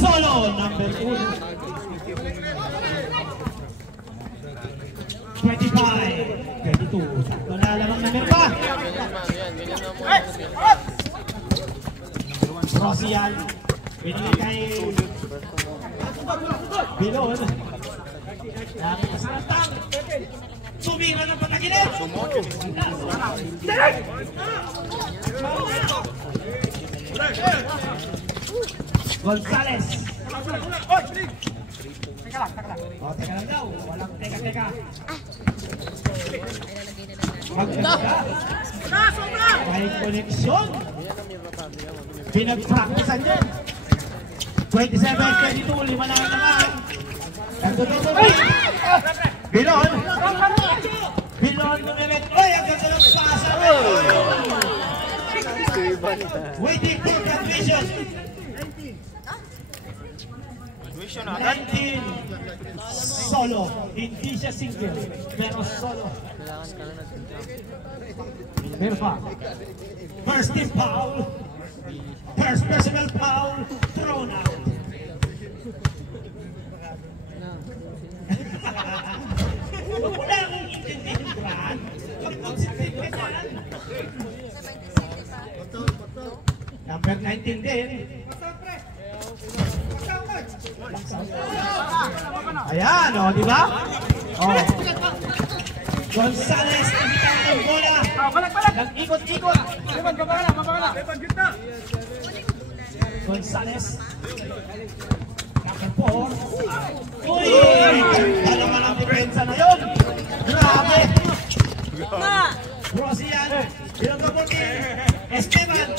Solo, number 1. 25, 22. Sakto na lamang number pa. Rosian. Binili kay Bilon. Nakasantang. Sumira ng patagilit. Gonzales. Teka lang daw. Walang teka. Maganda. May koneksyon. Pinag-practicean dyan. 27, 22, 5 na naman. Nagtututuloy. Bilon. Bilon numilit. Oy, ang ganda ng pasa. Waiting for condition. 19. Solo. Hindi siya single. Pero solo. Meron pa. First team foul. First personal foul. Thrown out. Huwag mo na akong intindihin, Brad. Mag-concentrate ka dyan. Number 19 din. Ayan, o, di ba? O. Gonzales, nabitaw ng bola. Nag-ikot-ikot. Gonzales. Number 4. Uy! Dalaman ang depensa na yun. Grabe. Rosian. Bilang kaputi. Esteban.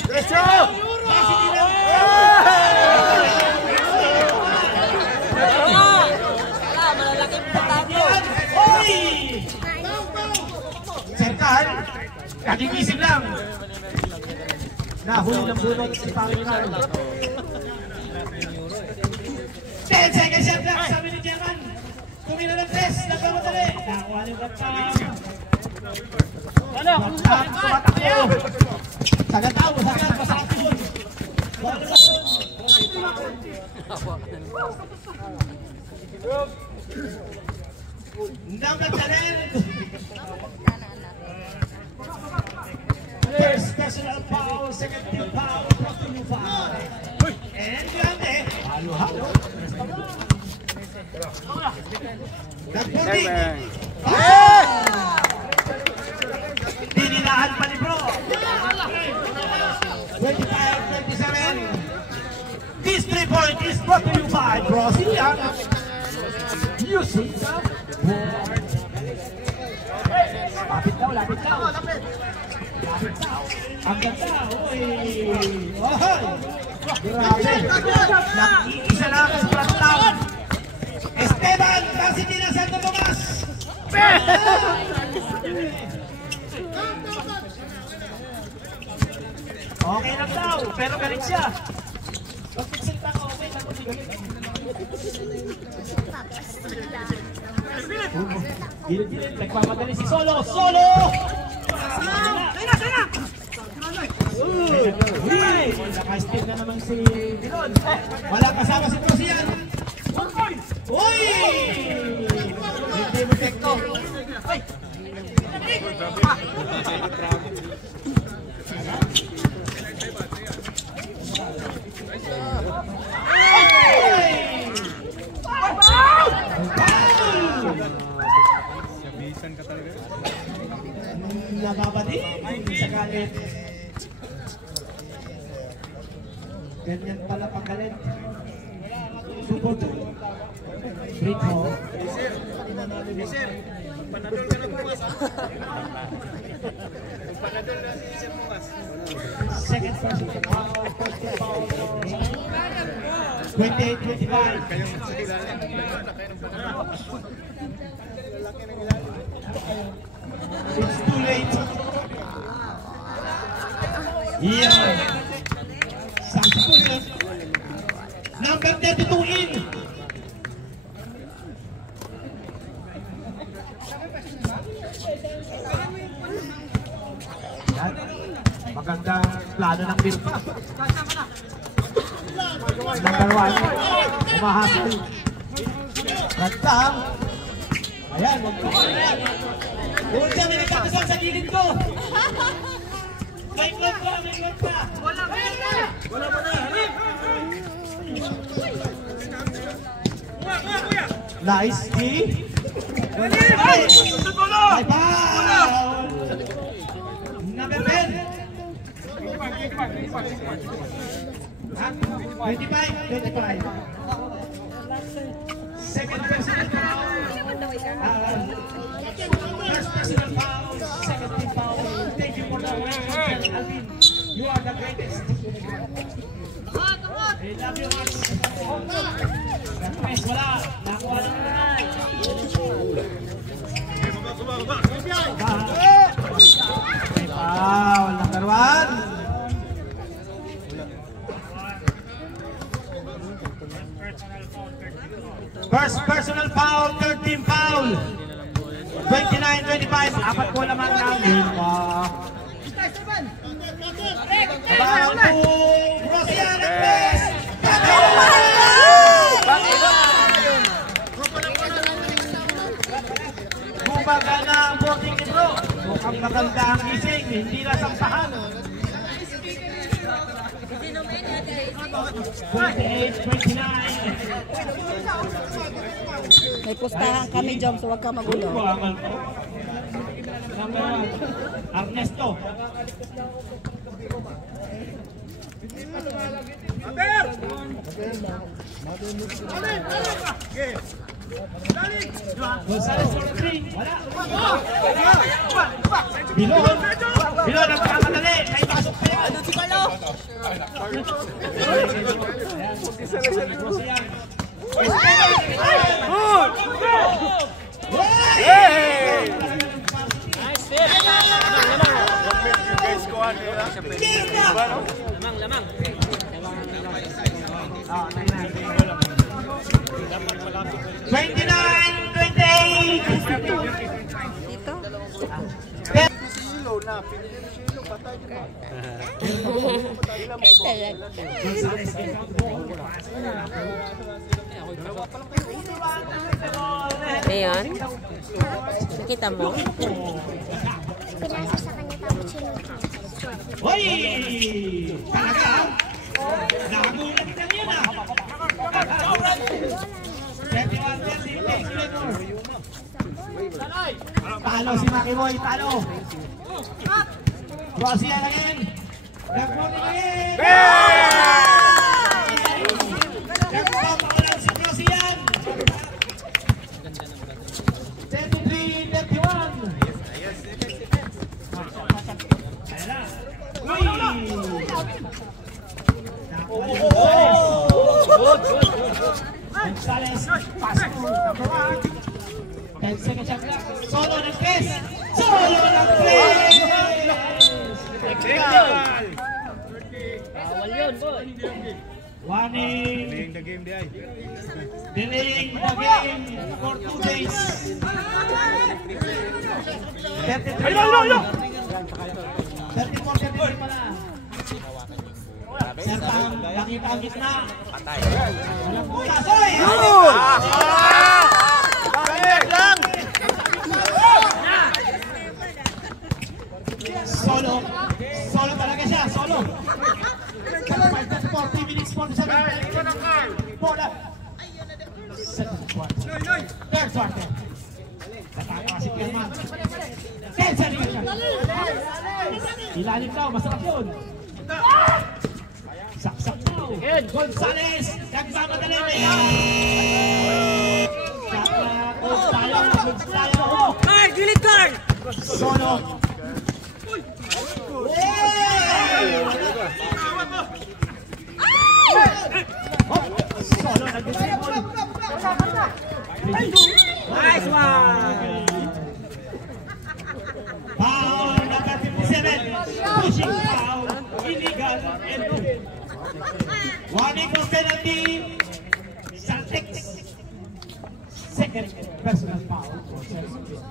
Serkan, kagigising lang. Nahuli ng bunot si Panginoon. 10 seconds shot lang, sabi ni German. Tumila ng press, nagkamatali. Nakakuha ng Batam. Batam, tumatakbo. Sagat pasakot. Number 10. First personal foul, second team foul, second team foul. And grande. Halo. Nagpundi. Dinilahan pa ni Bro. 25-27. This 3-point is brought to you by Rosian. Using the board. Lapit daw. Ang ganda, uy! Ohoy! Grabe! Nakikisa lang ang platang! Esteban! Varsity na Santo Tomas! Okay lang daw, pero galit siya! Pag-pixelta ko, okay lang kung galit. Gilid, nagpapadali si Solo! Sana! Naka-steal na naman si Bilon. Wala kasama si Rosian. Uy! Hindi mo tekto. Nababadi, hindi sa galit. Ganyan pala pagalit. Super 2. Rico. Sir, panadol ka na bukas. Panadol na si Sir bukas. Second person. 28-25. It's too late. Yeah. Substitution. Number 32 in. Yan. Magandang plano ng Birpa. Number 1. Umahasol. Ganda. Ayan. Huwag siya may nagkakasal sa gilid ko. May club ka, may club ka. Wala pa na. Wala pa na. Nice D. Ay! Ay pa! Number 10. 25. Second personal foul. First personal foul. Second team foul. Thank you for the work, Alvin. You are the greatest. I love you much. Guys, wala. Nakuha lang na. May foul. Number 1. First personal foul, third team foul. 29-25. Apat ko lamang ng Birpa. Foul to Rosian at Pes. Kumbaga na ang boarding ni bro. Mukhang maganda ang gising, hindi na sampahan. 28-29. May pustahan kami, Jom, so huwag ka magulo. Number 1, Ernesto. Gonzales for 3. Wala. Bilon, nagkamadali. May pasok pa yan. Ano si Carlo? Lamang. 29-28. Dito? Ayan. Nakita mo? Pinasa sa kanya tapos sinuha. Hoy! Talaga? Nagulat lang yan ah! 31-30. Talo si Makiboy, talo! Rosian again! Nagpunit again! Nagpapakalan si Rosian! 33-31. Gonzales, pass to number 1. 10 seconds shot clock. Solo ng Pes! Solo ng Pes! Bawal yun, boy. Warning! Delaying the game, Day. Delaying the game for 2 days. 33 down. 34-33 pala. Sertang, nakita ang gitna. Walang butas, oy! Solo. Solo talaga siya, solo. 40 minutes, 47 minutes. Bola. Second quarter. Third quarter. Natatawa si Kirman. 10 seconds siya. Ilalim daw, masarap yun. Saksak daw. Gonzales, nagmamadali na yan. Goods tayo. Ay, gilid guard! Solo. Solo nag-dribble. Nice one! Foul number 57. Pushing foul. Illegal. And warning for penalty. Celtics. Second personal foul for Celtics.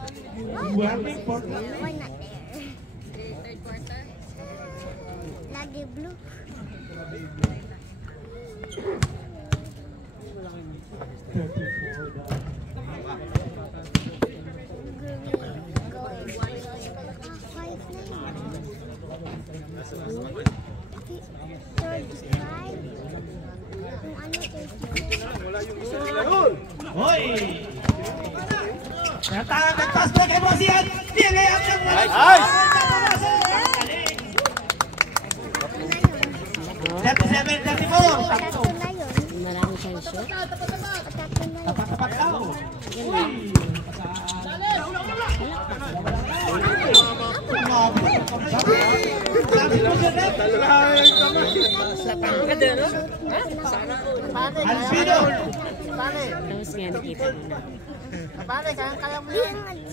Warning for Why not there? Third quarter? Lagi blue. Hoy! Natangan nag-pass na kay Brasian! Nilayap ng Nice! 37-34! Marami siyang shoot. Tapat-tapat daw! Uy! Alvino! Tapos nga nakita mo na.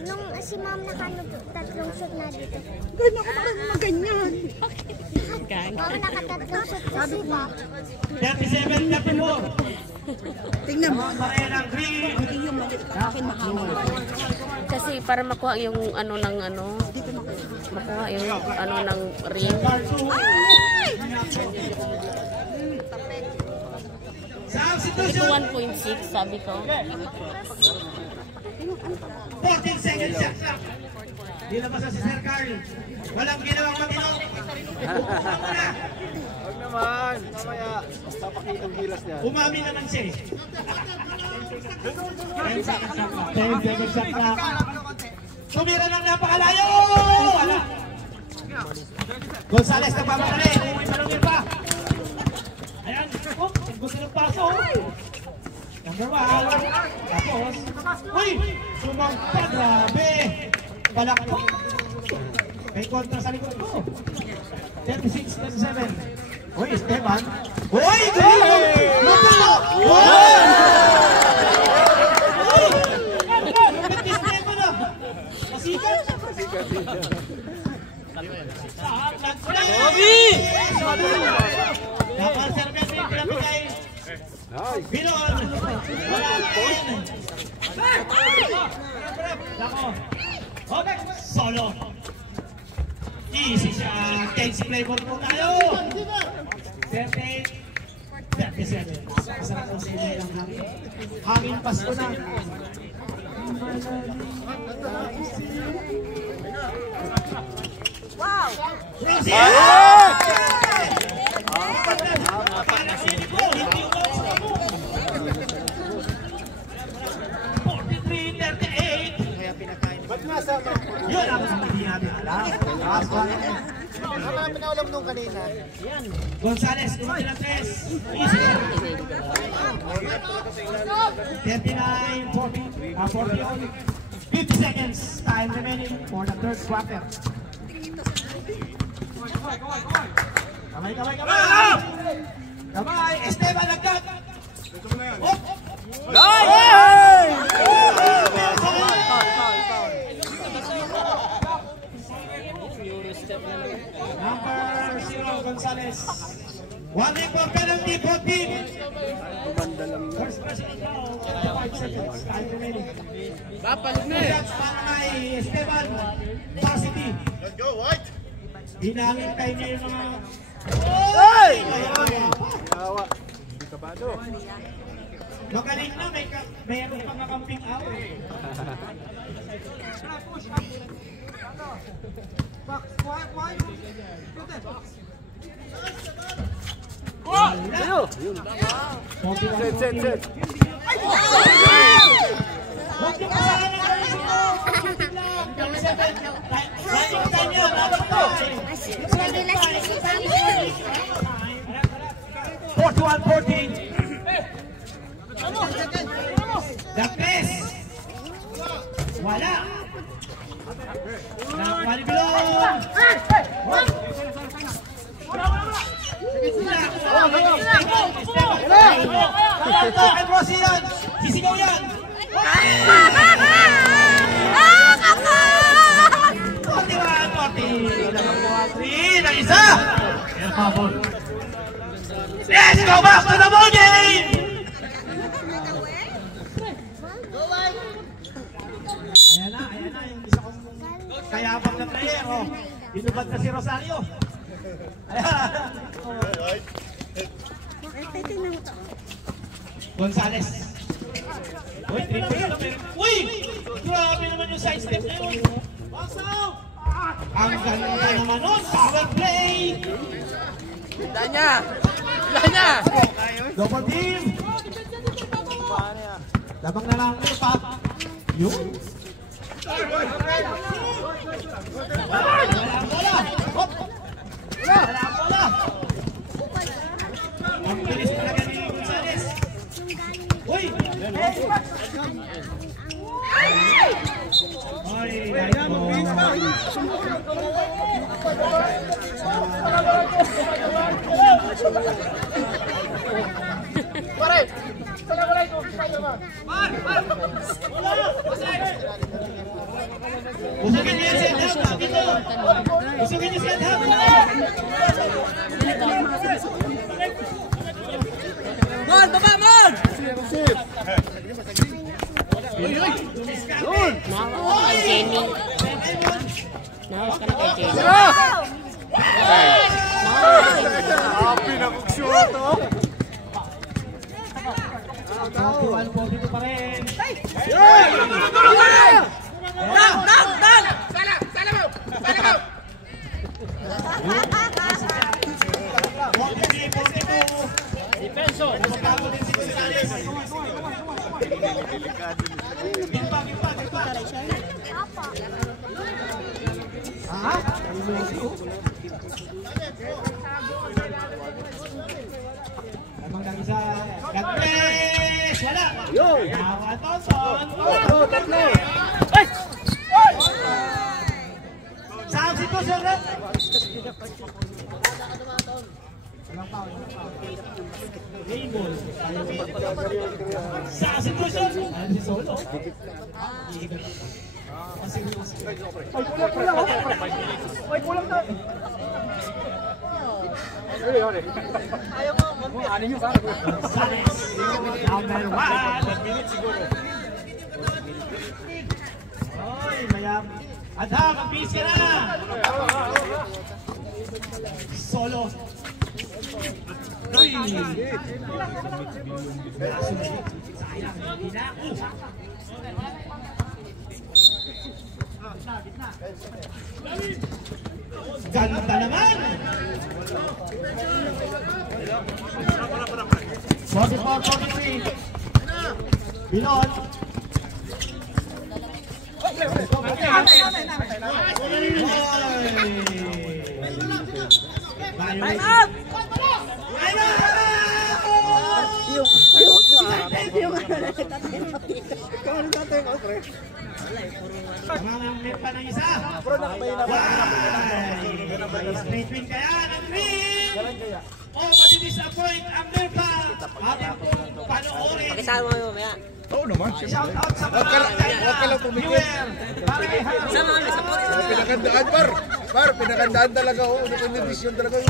Nung si ma'am nakano tatlong shot na dito. Ganyan ako magaganyan. Ma'am nakatatlong shot kasi ba? 37-34! Tingnan mo. Pareha ng green! Hindi yung mali sa akin mahawal. Kasi para makuha yung ano ng ano. Makuha yung ano ng ring. Ito 1.6 sabi ko. 14 seconds shot clock. Di labas na si Sir Carl. Walang ginawang matino. Huwag naman. Mamaya. Papakitang gilas niya. Umami naman siya. 10 seconds shot clock. 10 seconds shot clock. Tumira ng napakalayo! Wala. Gonzales nagmamadali. Umuwi pa lang yun pa. Ayan. Oh, gusto ng paso. Number 1. Tapos. Uy! Sumangpa. Grabe. Balakto. May kontra sa likod ko. 36-37. Uy, Esteban. Uy! Matalo! Uy! Bakit ni Esteban na? Masikat? Obi! Nakaservice yung pinapigay. Bilon! Wala rin! Nako! Okay, solo! Easy siya! Tense flavor po tayo! 37. Masarap po sa inyo ng hangin. Hangin Pasko na. Wow! Parang sili ko, hindi ko. 43-38. Ba't nasama ko? Yun ang hindi natin alam. Ano na pinaulam nung kanina? Gonzales, kumati ng 3. Easy. 39, 40, 50 seconds. Time remaining for the third quarter. Kamay! Kamay! Esteban Lagkat! Oh! Number 0, Gonzales. 1 for penalty, 14. First president now, 5 seconds. Time remaining. Papalit na eh. Shots para kay Esteban Varsity. Let's go, White! Hinangintay niya yung mga... Hey! Yawa. Hindi ka ba do? Magaling na, mayroon pang nakamping out. Ayun! Set. Huwag niyo kasalanan ng time niyo, dapat to. 41-14. Dapes. Wala. Nakpalibilong. Ronaldo and Rosie yan. Sisigaw yan. Kontiran, Korti. Ng isa. Ayan, pabol. Let's go back to the ball game! Ayan na yung isa kong kayabang na player. Oh. Inubad na si Rosario. Ayan. Gonzales. Uy, triple naman. Uy! Grabe naman yung side step na yun. Ang ganda naman nun. Power play! Danya! Double team! Labang na lang ito pa. Yun! Wala ang bola! Hop! Wala ang bola! Ang bilis talaga ni Gonzales. Uy! Ay, usugin niyo yung set-up dito. Usugin niyo set-up. Mon, baba, Mon! Nahawa ka kay Jenny. Nahawa ka na kay Jenny. Happy na mag-shoot, oh! Tuwan po dito pa rin. Abang lagi sa God bless! Wala! Tawa Tonton! Saan sitwasyon rin? Rainbow. Saan sitwasyon? Ayan si Solo. Ay, kulang na! Ayaw mo, ano yung sana? Number 1 minutes siguro. Oy, mayam. Adha, mag-peace ka na! Solo. Uy! Sayang, hindi na. Ganda naman! 44-43. Bilon. Time out! Mamamit pa ng isa. Straight win kaya ng green. O madi-disappoint ang Merpa. Ating pong panoorin. Pakisama mo mamaya. Oo naman. Shout out sa Huwag ka lang tumigil. Sama kami, support. Pinakandaan, par. Pinakandaan talaga. Pinakandisyon talaga.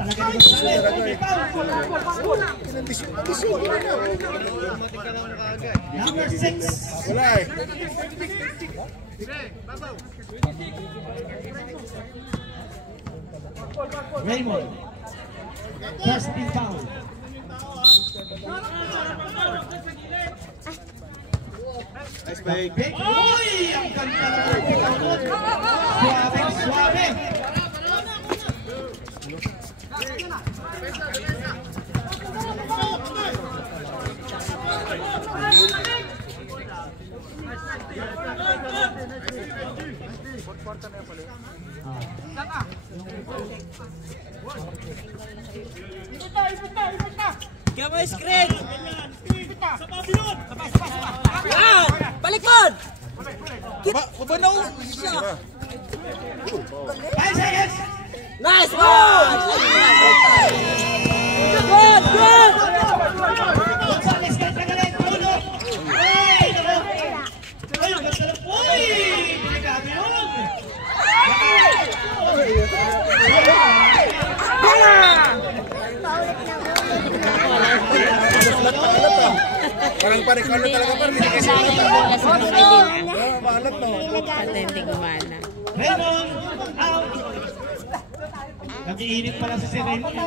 Talaga ni Gonzales. Number 6. Wala eh. Raymond. First team foul. Nice play. Uy! Ang ganda naman. Suabe. Kaya mo screen! Yan! Balik mo! Baba na ako. 5 seconds. Nice one! Good! Good! Parang pare-kalo talaga pa. Hindi kasi bola sa Manila. Malat no. At hindi gumana. Raymond, out! Nag-iinit pala si Raymond.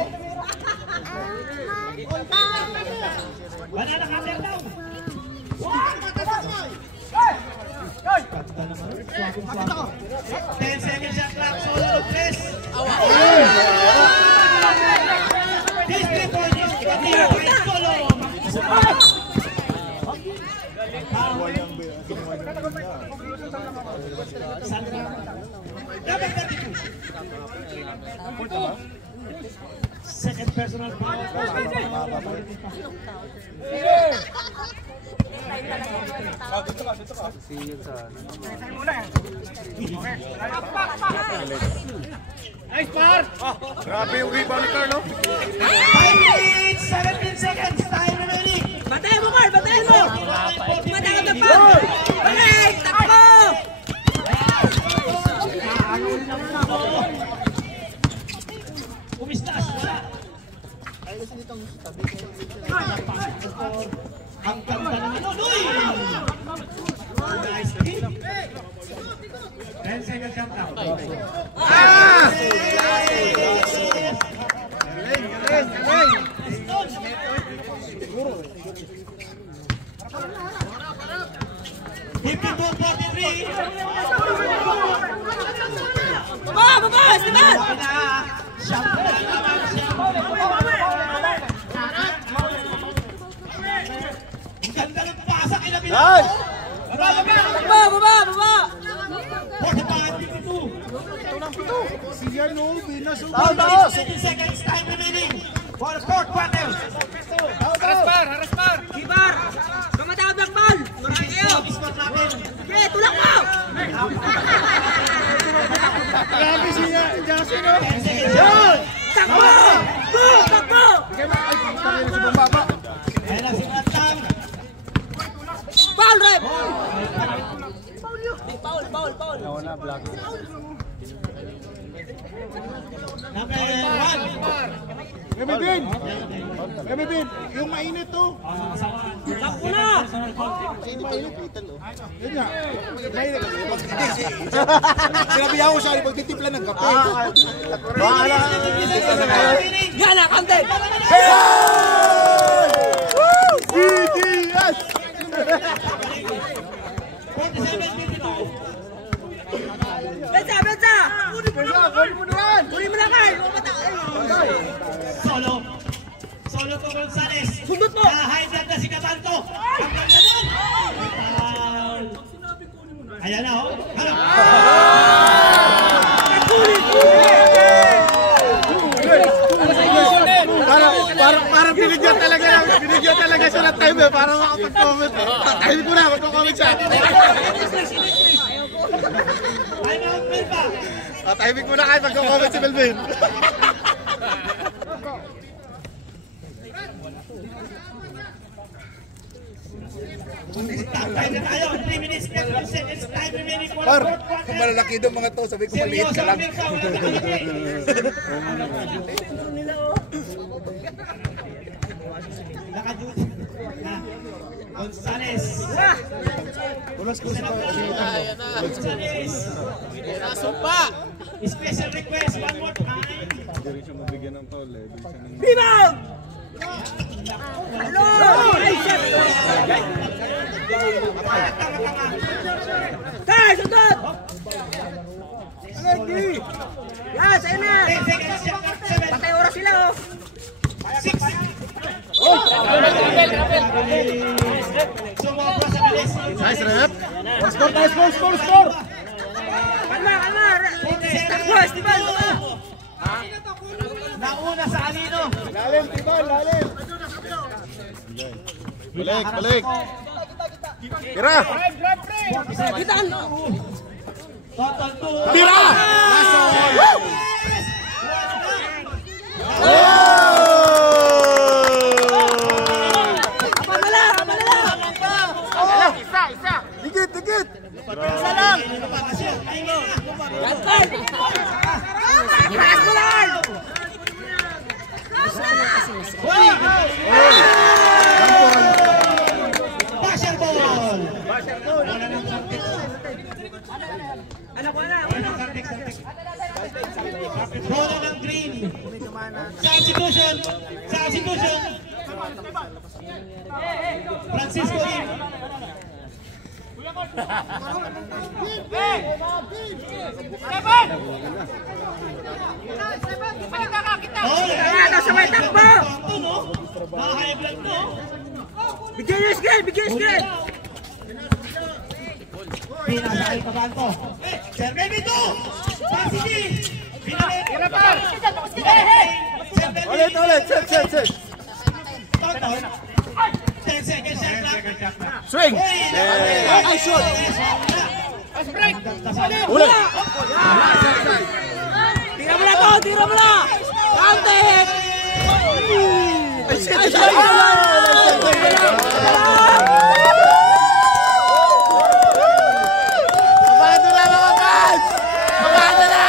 Wala na counter down. Kanta naman. 10 seconds shot clock. Solo press. This 3 points. Solo. Number 32. Second personal foul. Nice par! Grabe yung rebound ni Carlo. 5 minutes, 17 seconds. Time remaining. Batayin mo, Carl! Batayin mo! Batayin ka na pa! Balik! Takbo! Umistas. Ang ganda ng Noy! Nice hit. 10 seconds shot clock. Baba! Baba! Esteban! Ang ganda ng pasa kay Nabil. Nice! Baba! Baba! Baba! 45-52. Siya no, binasok. 17 seconds, time remaining. For the fourth quarter. Haras par! Kibar! Kamata ka black ball! Marami kayo! Spot natin. Sige, tulak mo! Grabe siya, Jason no. 10 seconds shot. Takbo! Takbo! Tangin sa bumaba. Ayan na si Ratang. Foul, rep! Foul! Nauna, black. Number 1. Kami Bin, yung mainit to. Takbo na! Mainit, itan oh. Yun nga. Mainit. Sinabi ako siya, pagtitipla ng kape. Gana, Camden! BTS! 47-52. Benza! Kunin mo na, Carl! Solo to Gonzales. Sundot mo! High blood na si Catanto. Ang ganda nun. Foul. Ayan na oh. Parang binigyan talaga siya ng time eh, para makapag-comment. Time ko na, magko-comment siya. Time out, Melba. Timing mo na kahit magko-comment si Melvin. Time na tayo. 3 minutes, 15 seconds. Time remaining for the Par, fourth quarter. kung malalaki daw mga to, sabi ko maliit ka lang. Nakaduty. Gonzales. Gonzales. Special request one more time. Rebound! Hello! Ay, shot! Carl, sundot! Yan, sa'yo na! 10 seconds, shot clock, 7. Patay oras sila, oh! 6. Sumobra sa bilis. Nice rep. Score. Kalma! Takbo, Esteban! Nauna sa Alino. Lalim, Tibal, lalim. Balik. Tira! Kitaan! Total 2. Tira! Isa! Dikit! Isa lang! Yan, Carl! Pass mo lang! Ano sa may takbo? Bigyan yung skill, bigyan yung skill. Pinasakay ka ba ito? Sir Baby 2! Pasiti! Tira pa. Ulit, set. Countdown. 10 seconds shot clock. Swing! Ay, shoot! Ulit! Tira mo na to, tira mo na. Counted. Ay, shit! Kabado na mga fans! Kabado na!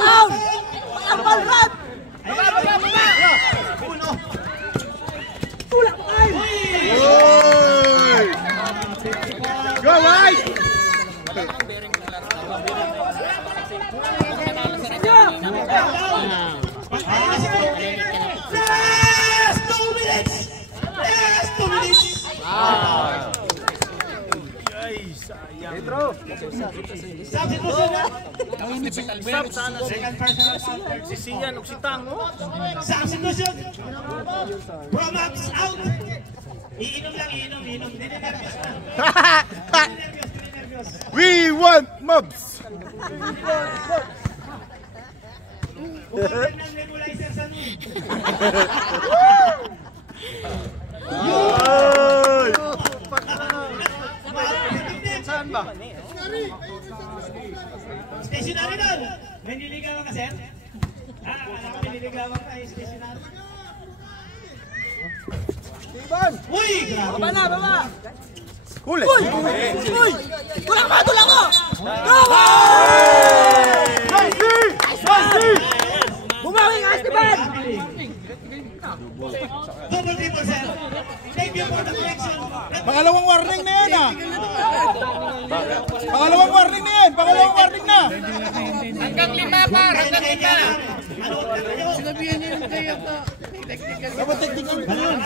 Down. Ambal run. Tulak mo kayo. Oy! Go, White! Last 2 minutes! Last 2 minutes! Substitution na! Second personal foul. Si Sian o si Tango? Substitution! Promax out! Iinom lang, iinom. Hindi na nervyos na. We want mobs! Bukod ng nebulizer sa noon. Oy! Saan ba? Stationary doon! May niligawan ka, sir? Alam ko may niligawan ka, stationary. Uy! Grabe! Baba na, baba. Huli! Uy! Tulak mo, tulak mo. Bumawi ka, Esteban. Double triple, sir. Thank you for the correction. Pangalawang warning na yan ah! Pangalawang warning na yan! Pangalawang warning na! Hanggang 5 par, hanggang 5. Sinabihan niya yung kaya pa. Dapat technical pa yun.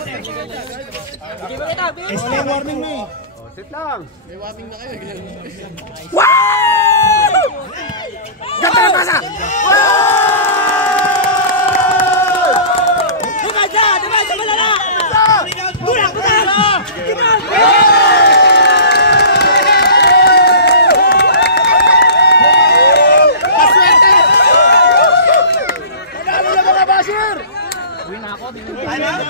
Hindi ba kita, Bin? Pangalawang warning na eh. Wow! Ganda na pasa! Diba dyan? Diba sa malala? Tulak! Panalo na mga basher! Wala tayo.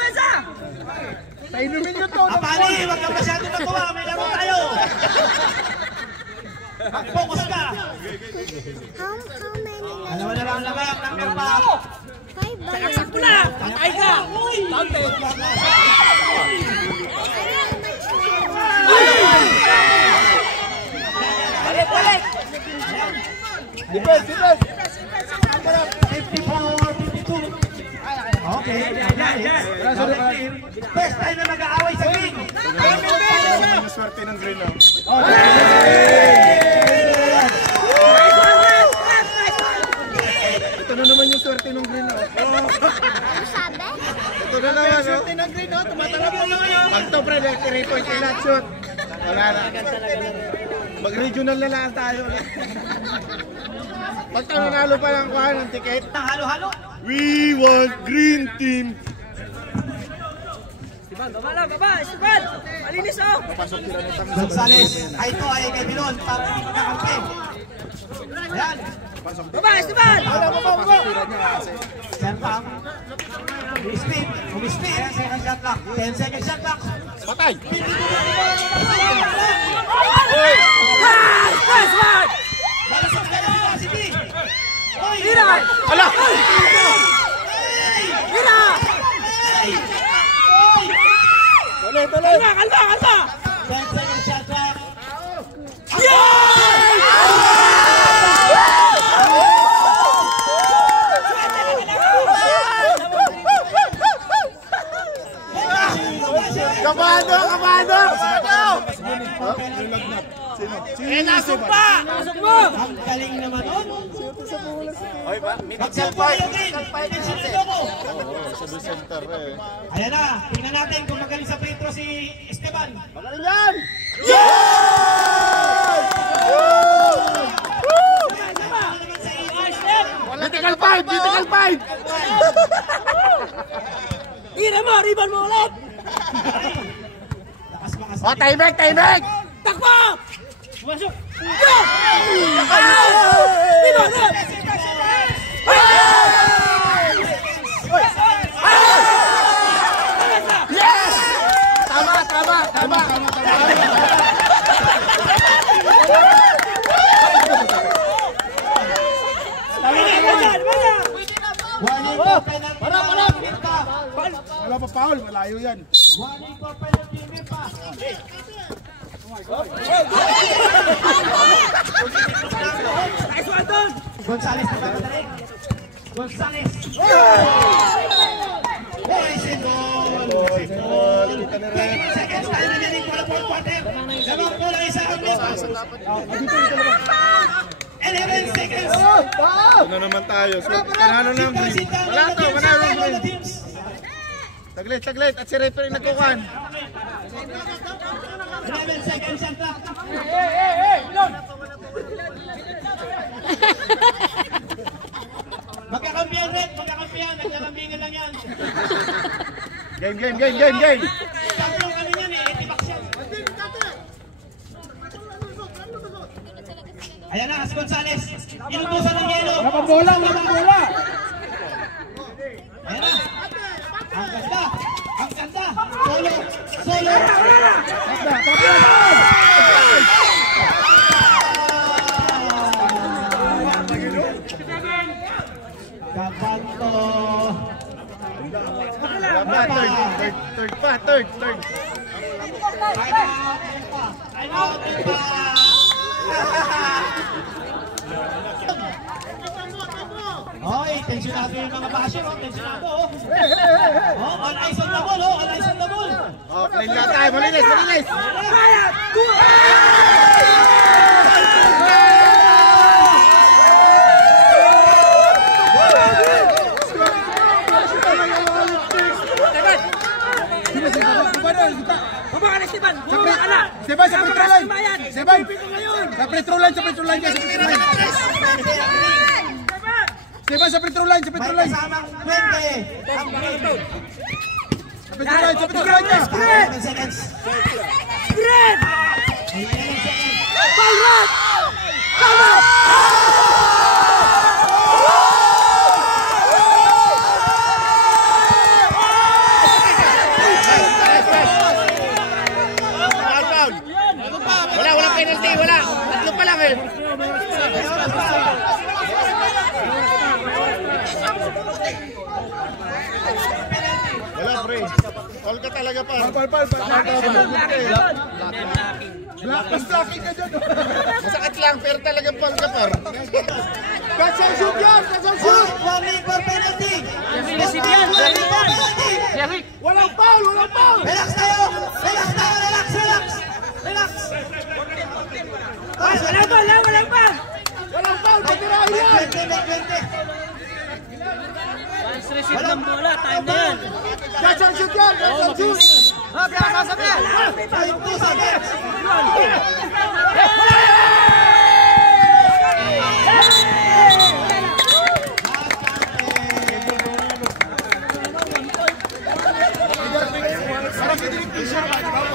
Pesa! Painumin nyo to! Apani, huwag ka masyado matuwa. May laro tayo. Mag-focus ka. How many? Dalawa na lang ang lamang. Number pa. 5 ba? Saksak mo na! Patay ka! Counted! Balik! Defense! 54-52. Okay. First time na mag-aaway sa game. Swerte ng green ah. Ito na naman yung swerte ng green ah. Ano sabi? Ito na naman oh. Swerte ng green oh. Tumatalap mo naman yun. Pag to pre, 3 point kill shot. Wala na. Mag-regional na lang tayo. Pag nanalo pa lang kuha ng ticket. Halo-halo. We want green team. Esteban, baba na, baba! Esteban! Malinis oh! Gonzales. Ay ito ay kay Bilon. Para hindi kakampi. Ayan. Baba, Esteban! Sir Pam. Umispin. 10 second shot clock. 10 second shot clock. Patay! First one! Para sa kanya si B. Tira! Ala! Tira! Tuloy! Kalma! 10 second shot clock. Kabado! Nasumpa! Ang galing naman nun. Magsabuhay din. Tensionado ko. Ayan na, tingnan natin kung magaling sa free throw si Esteban. Magaling yan! Vertical 5! Vertical 5! Tira mo, rebound mo ulit! O, time back! Time back! Takbo! Pumasok! Yes! Tama! Tama! Tama! Wala pa foul, malayo yan. Gonzales na kapatid. Gonzales. Seconds tayo na yan yung quarter. Lamang po lang isa ang minutes. 11 seconds. Ano naman tayo? So, panalo na ang green. Wala to, panalo ang green. Saglit, saglit. At si referee nagkukan. 11 seconds ang clock. Magkakampiyan red, magkakampiyan. Nagkakambingan lang yan. Game, game, game, game, game. Tatlong ano yan eh, etibak siya. Ayan na, si Gonzales. Inutusan ng yelo. Wala pang bola, wala pang bola. Ayan na. Ang ganda. Ang ganda. Solo. Solo. Kapanto. Third pa, third. I'm out. Oy, tensionado yung mga basher, oh, tensionado, oh. Oh, on ice on the ball, oh, on ice on the ball. Oh, play na tayo, malinis, malinis. Esteban, bumaba ka na! Esteban, sa free throw line! Esteban! Sa free throw line, sa free throw line! Esteban, sa free throw line, sa free throw May line! kasamang 20. Ang green. Sa free throw line, sa free throw line ka! 11 seconds. Green! 11 seconds. Palrat! Tama! Wala penalty, wala. Tatlo pa lang eh. Wala, pre. Foul ka talaga pa. Foul. Mas blocking ka dyan. Masakit lang, pero talagang foul ka par. Kasang shoot yan! Kasang shoot! One minute for penalty. Walang foul! Walang foul! Relax tayo. Relax. Walang ba? Walang foul! Patirahin yan! 20. Once receive ng bola, time na yan. Kasang shoot yan! Kasang shoot! Sasabi! 2 seconds.